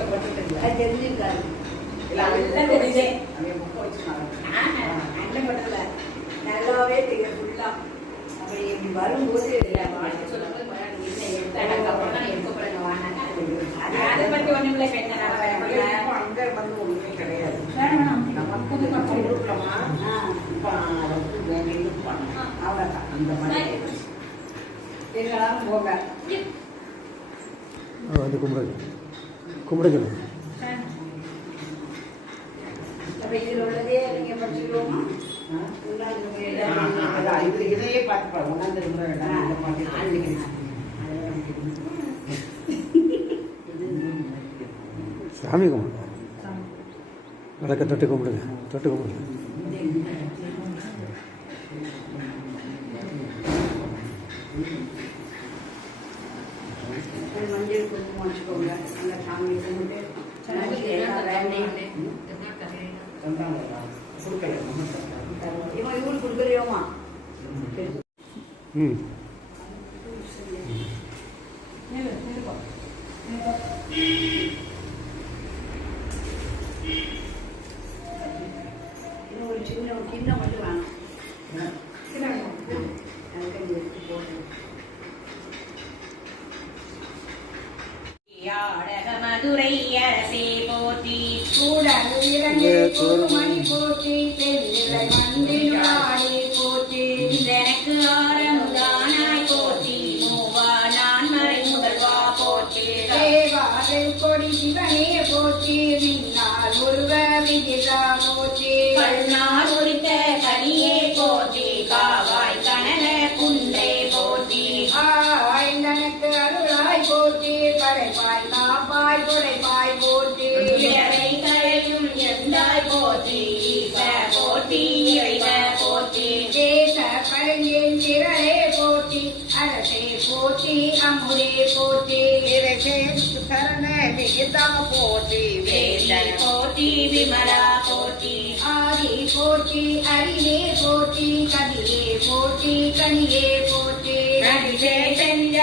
Video அது தெரிஞ்சிருக்காது நல்லாவே தெரியும் அப்படி இப்படி வரும்போது வாழ்த்து சொல்லும்போது எனக்கு கிடையாது நம்ம புது நம்ம கொடுக்கலாமா அந்த மாதிரி எங்கெல்லாம் கும்பிட சொல்லுங்க இதையே பார்த்து ஒன்றாம் தேதி சாமி கும்பிடுங்க விளக்க தொட்டு கும்பிடுங்க தொட்டு கும்பிடுங்க. வச்சுக்கோங்க நல்லா சாமி கும்பிட்டு கொடுக்கலையா இவன் இவங்களுக்கு கொடுக்கலையோமா ம். Sunday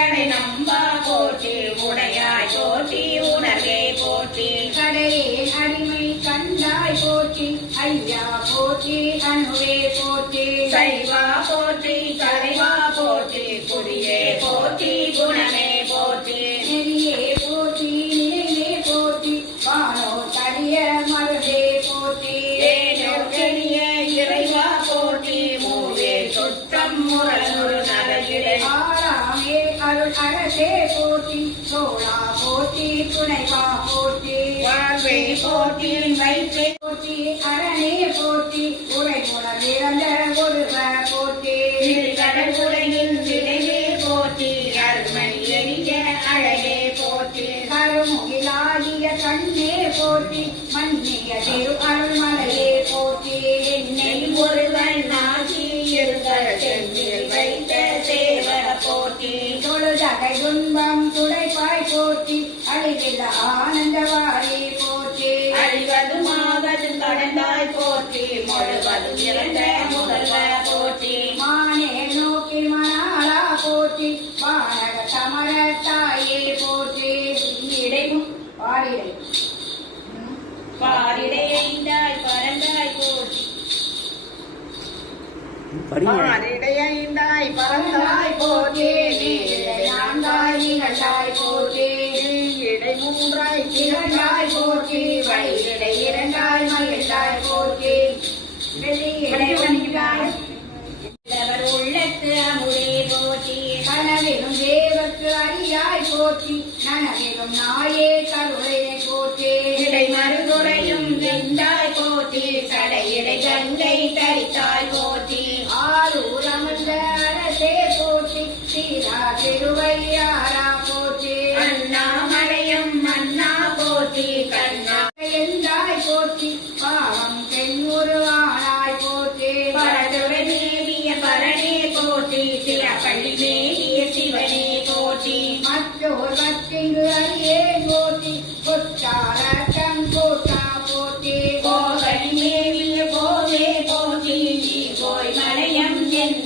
உடனே நம்பா போற்றி உடையா சோற்றி முகிலாகிய கண்ணே போற்றி மன்னிய திரு இரண்டாய் மகிழ்ந்தாய் போற்றி அவர் உள்ளத்து அமுதே போற்றி கனவிலும் தேவக்கு அரியாய் போற்றி நனவிலும் நாயே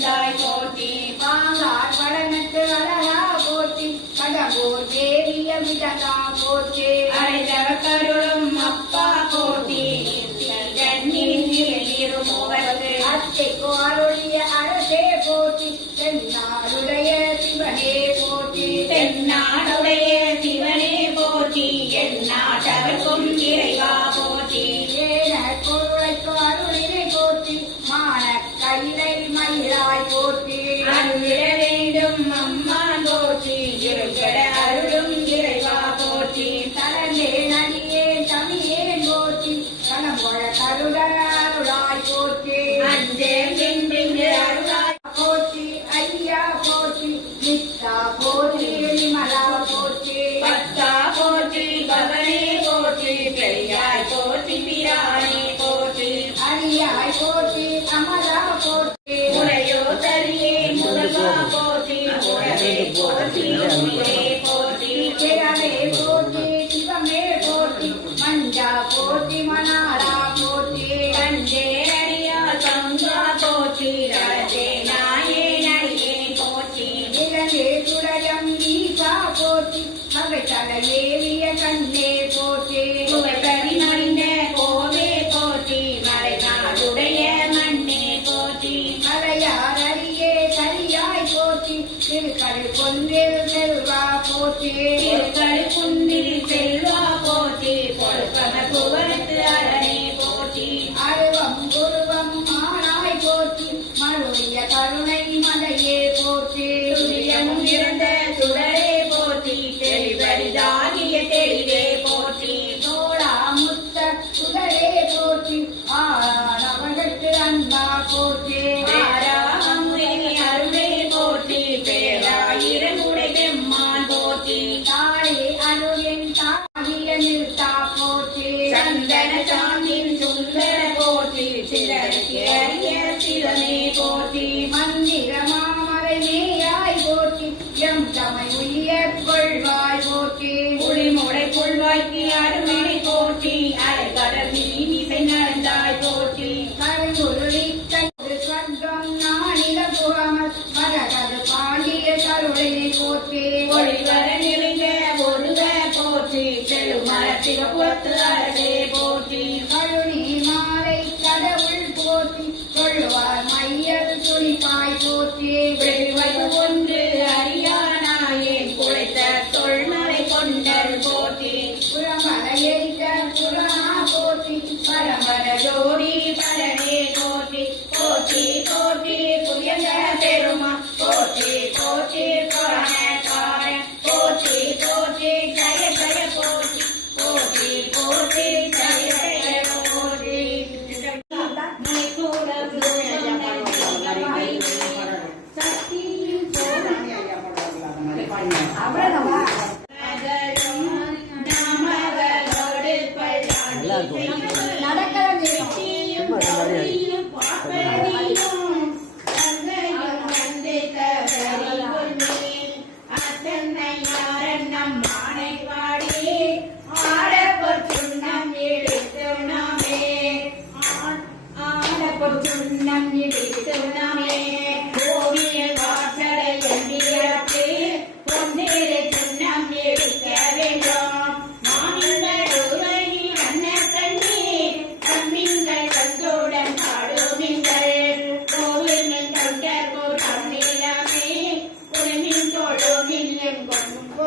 கண்டாய் போட்டி பாங்கார் வடனத்து அழகா போட்டி கடகோ தேவிய மிதகா போட்டி அழைத்தவர் கருள போற்றி நித்தா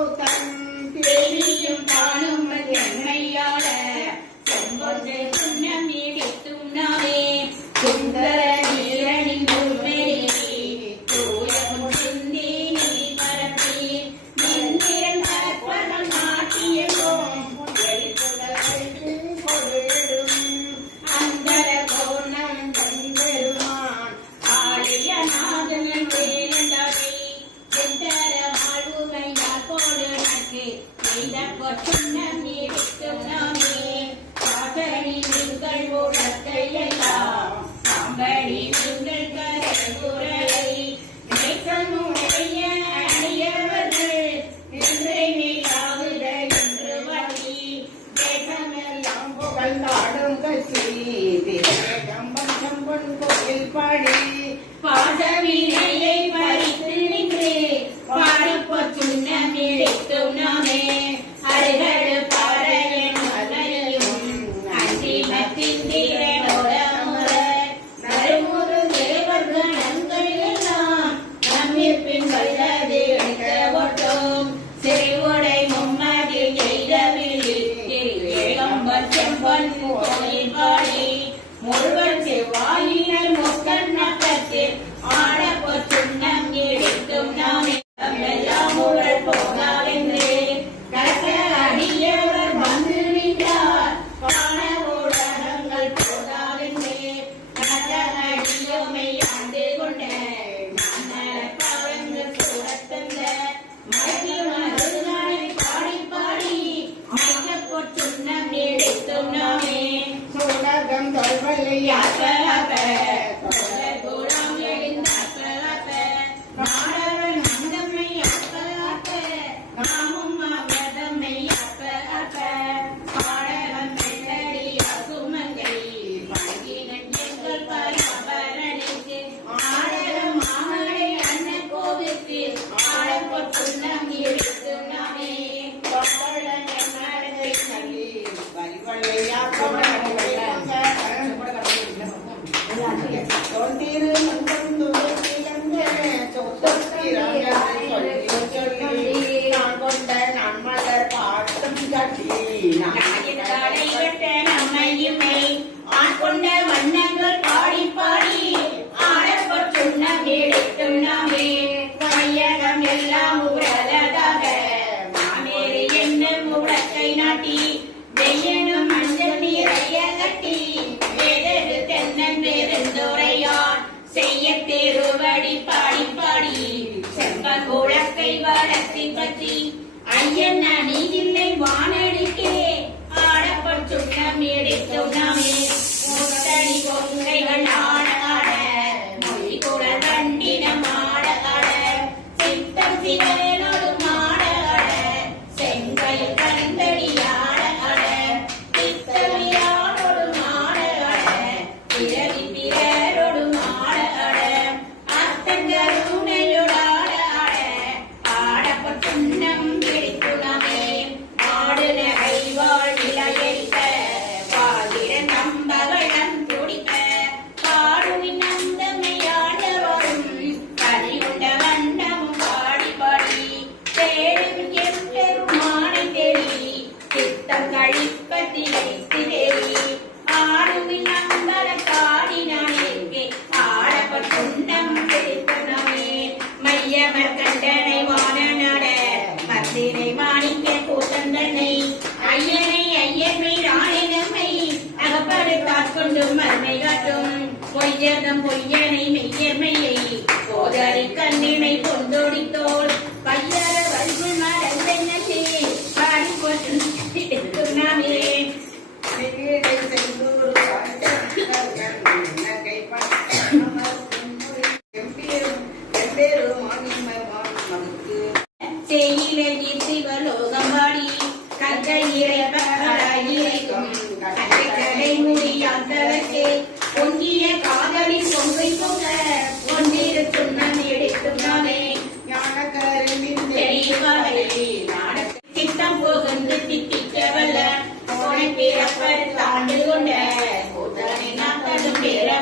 gusta.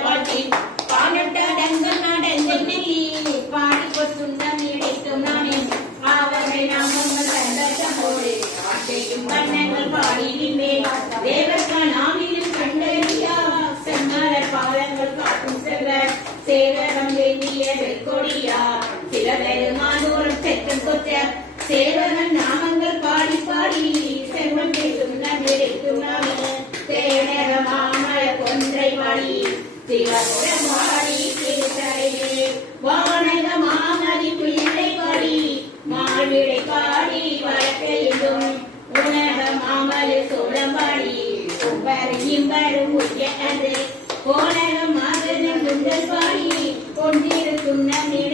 about the 500 सुन्न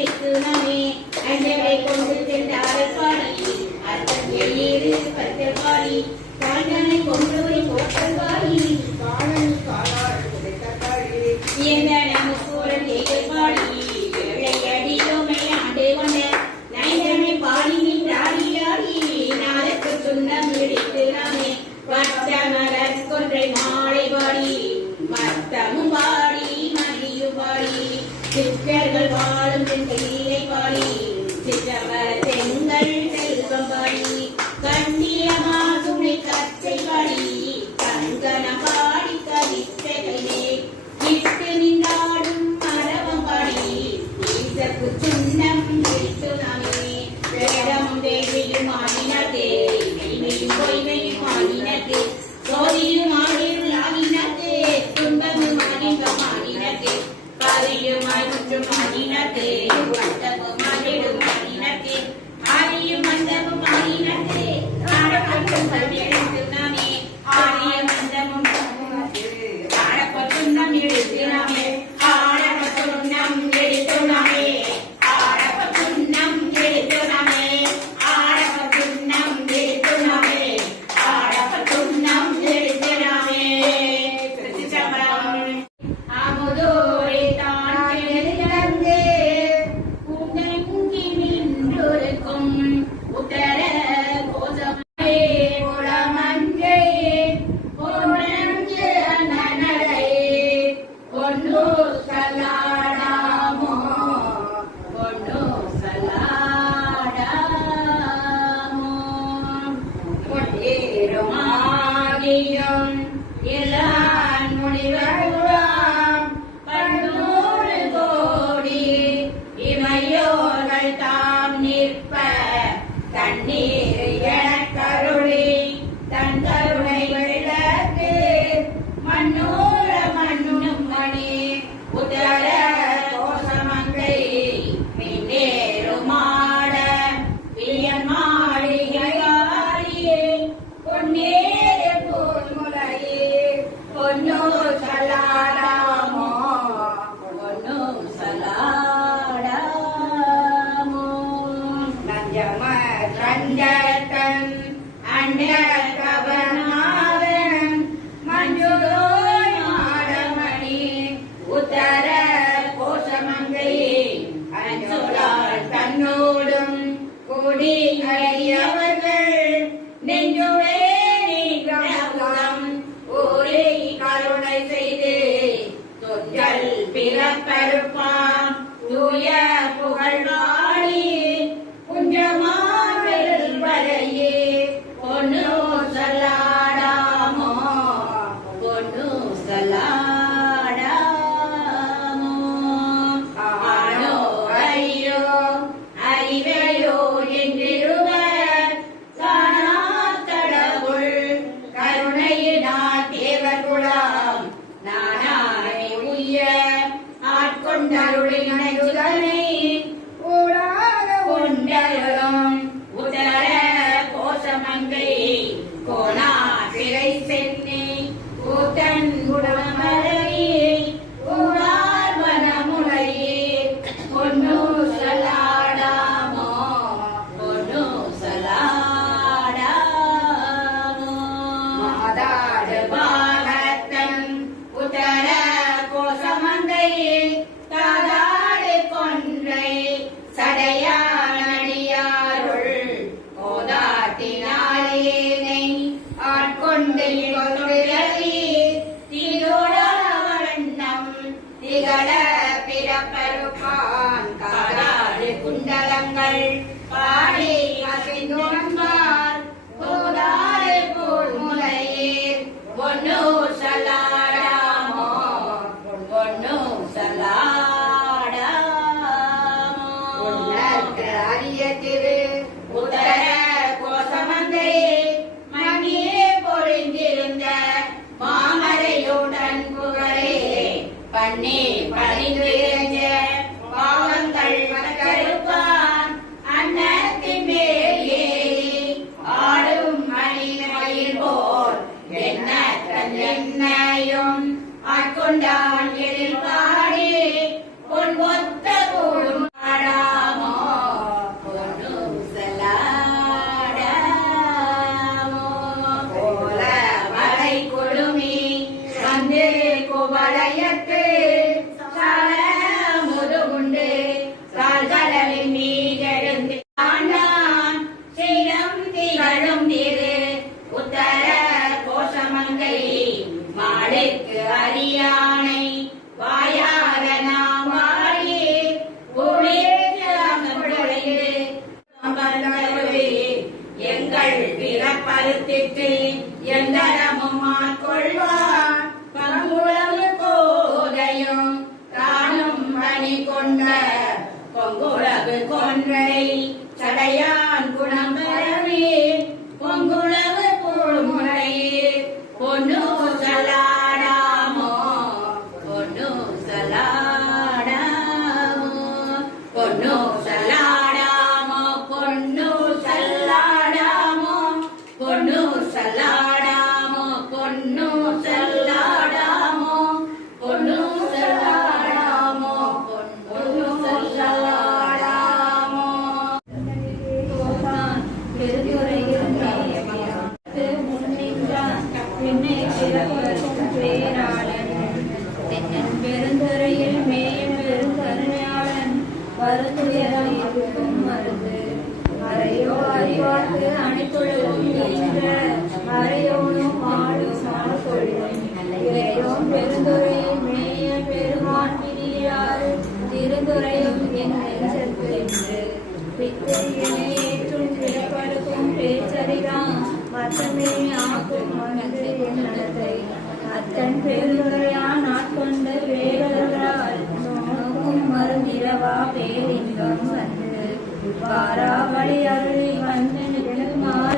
సలానా அருந்துயரம் அப்பும் மருந்து அறையோ மேய பெருமான் பிரியாறு என் நெஞ்சத்து என்று ஏற்றும் திரைப்படுக்கும் பேச்சரிதான் மத்தமே ஆக்கும் மனது அத்தன் பெருந்துரையான் ஆட்கொண்டு மறுமிரவா பேரின்பம் வந்து பாராவளி அருளி வந்தனுக்கு மாறின்றி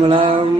திருமலாம் கண்டாய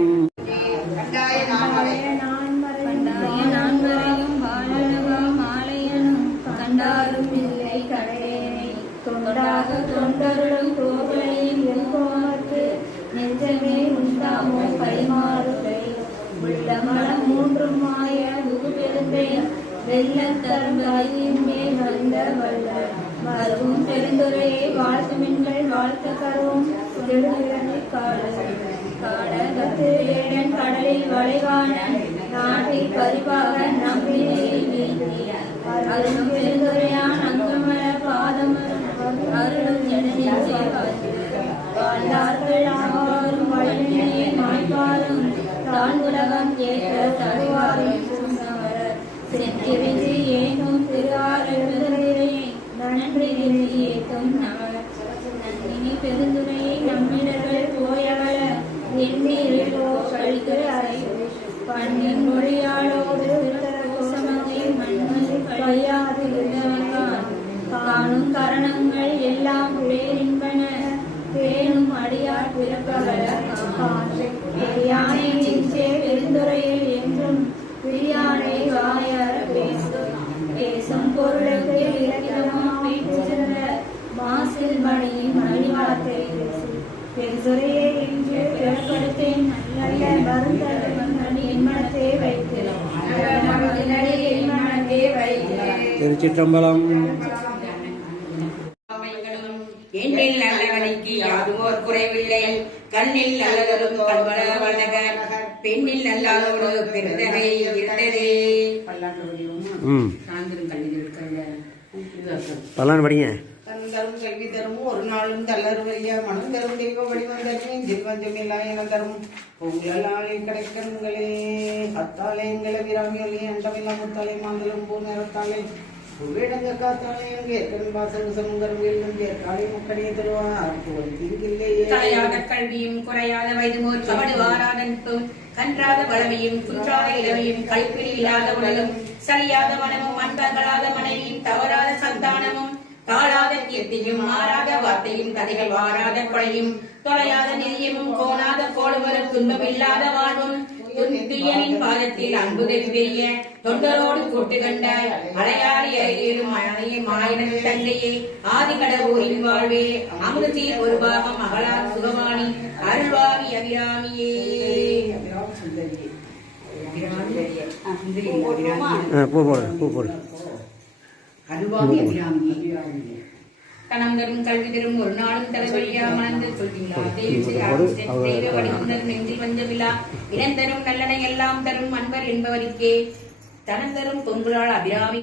சென்றிருந்து ஏனும் திருவாரூரை நன்றி நிறுத்தி ஏற்றும் திருச்சிற்றம்பலம். எண்ணில் நல்லவனுக்கு யாதுமோர் குறைவில்லை. கண்ணில் நல்லதொரும் கண்பல வழக பெண்ணில் நல்லாதோடு பெருந்தகை இருந்தது. பல்லாண்டு படிங்க. தரும் கல்வி தரும் ஒரு நாளும் தளர் வையா மனம் தரும் தெய்வ வடிவம் தரும் இல்லா என தரும். உங்களாலே கிடைக்கங்களே அத்தாலே எங்களை விராமியொலி அண்டமில்லா முத்தாலே மாந்தலும் பூ நிறத்தாலே. புவேடங்க காத்தாலே எங்கே? கண் வாசல் சமுங்கரம் வெல்லும் ஏற்காலை முக்கடிய தருவார் புகழ். தீங்கில்லையே கலையாத கல்வியும் குறையாத வயதுமோர் வாராத நட்பும் கன்றாத வளமையும் குன்றாத இளமையும் கைப்பிடி இல்லாத உடலும் சரியாத மனமும் அன்பகலாத மனைவியும் தவறாத சந்தானமும் தாழாத கீர்த்தியும் மாறாத வார்த்தையும் தடைகள் வாராத கொலையும் தொலையாத நிதியமும் கோணாத கோடுவரும் துன்பம் இல்லாத வாழ்வும் துன்பியனின் பாதத்தில் அன்புதவி பெரிய தொண்டரோடு கூட்டு கண்டாய் அலையாடி அருகேறும் அழகிய மாயனன் தங்கையே ஆதி கடவுரின் வாழ்வே அமிர்தத்தில் ஒரு பாகம் அகலார் சுகமானி அருள்வாமி அபிராமியே. பூ போடு பூ போடு அருள்வாமி அபிராமியே. கணம் தரும் கல்வி தரும் ஒரு நாளும் தலைவழியா மணந்து சொல்வீங்களா தெய்வ வடிவந்தரும் நெஞ்சில் வஞ்சமில்லா இனந்தரும் நல்லனை எல்லாம் தரும் அன்பர் என்பவருக்கே. தனம் தரும் பொங்குளால் அபிராமி